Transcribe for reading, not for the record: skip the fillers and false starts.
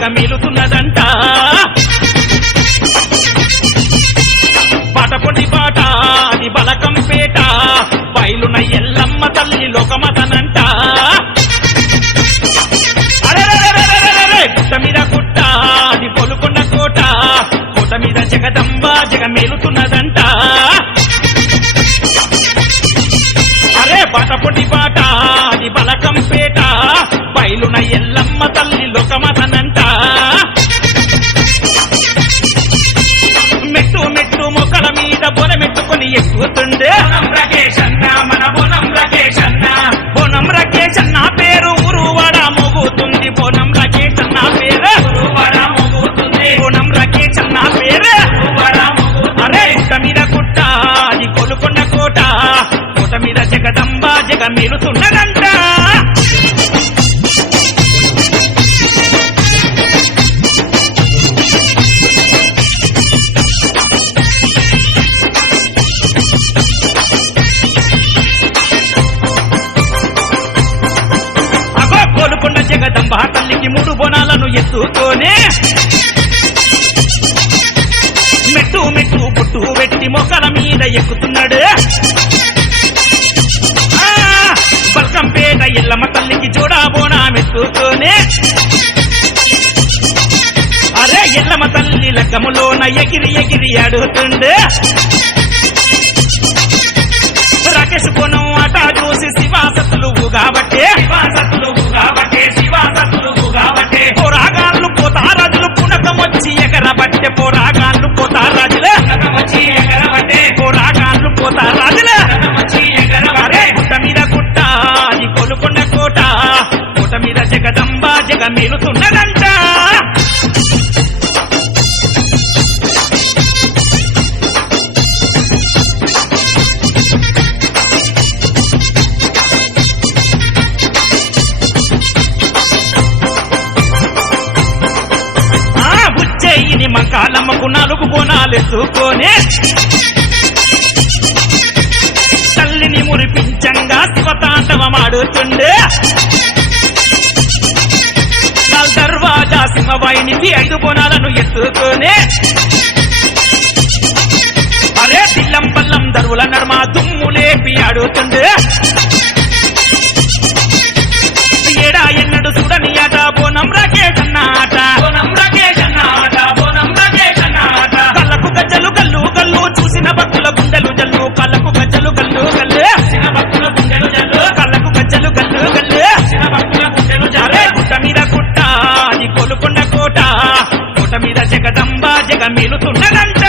జగమేలుతున్నదంట పాటపొడి పాట అది బలకంపేట బయలున ఎల్లమ్మ తల్లి లోకమతనంట గుట్ట మీద గుట్ట అది పొలుకొండ కోట కోట మీద జగదంబ జగమేలుతున్నదంట అరే పాటపొడి పాట అది బలకంపేట బయలున ఎల్లమ్మ తల్లి లోకమతనంట మెట్టు మెట్టు మొక్కల మీద బొనమెట్టుకొని ఎక్కుతుండే మన బోనం రకేశన్న బోనం రకేశన్న పేరు ఉరువాడ మోగుతుంది బోనం రకేశన్న పేరు ఉరువాడ మోగుతుంది బోనం రకేశన్న పేరు ఉరువాడ మోగుతుంది అరే గుట్ట మీద గుట్ట అది కొలుకొండ కోట కోట మీద జగదంబ జగమేలుతున్నదంట జగదంబ తల్లికి 3 బోనాలను ఎత్తుతోనే మెట్టు మెట్టు పుట్టు పెట్టి మొక్కల మీద ఎక్కుతున్నాడు బల్కంపేట ఎల్లమ్మ తల్లికి జోడా బోనా మెత్తుతోనే అరే ఎల్లమ్మ తల్లి లగ్గములోన ఎగిరి ఎగిరి అడుగుతుండే రాకేష్ బోనం అట చూసి శివాసతులు కాబట్టే పోరాగాళ్ళు పోతారాజులు పునకమొచ్చి ఎగరబట్టే పోరాగాళ్ళు పోతారాజులే పోరాగాళ్ళు పోతారాజులే అరే గుట్ట మీద గుట్ట అది కొలుకొండ కోట కోట మీద జగదంబ జగమేలుతున్నదంట మంకాలమ్మకు 4 బోనాలు ఎత్తుకొని తల్లిని మురిపించంగా శివతాండవమాడుతుండే దర్వాజా సింహవాయినికి 5 బోనాలను ఎత్తుకొని అరే తిల్లం పల్లం దరువుల నర్మ దుమ్ము లేపి ఆడుతుండే ఏడా ఎన్నడు చూడని ఆట బోనం రకేశన్న ఆట గజ్జలు కల్లు కల్లు చూసిన భక్తుల గుండెలు జల్లు కళ్ళకు గజ్జలు కల్లు కల్లు కళ్ళకు గజ్జలు కల్లు కల్లు అరే గుట్ట మీద గుట్ట అది కొలుకొండ కోట కోట మీద జగదంబ జగమేలుతున్నదంట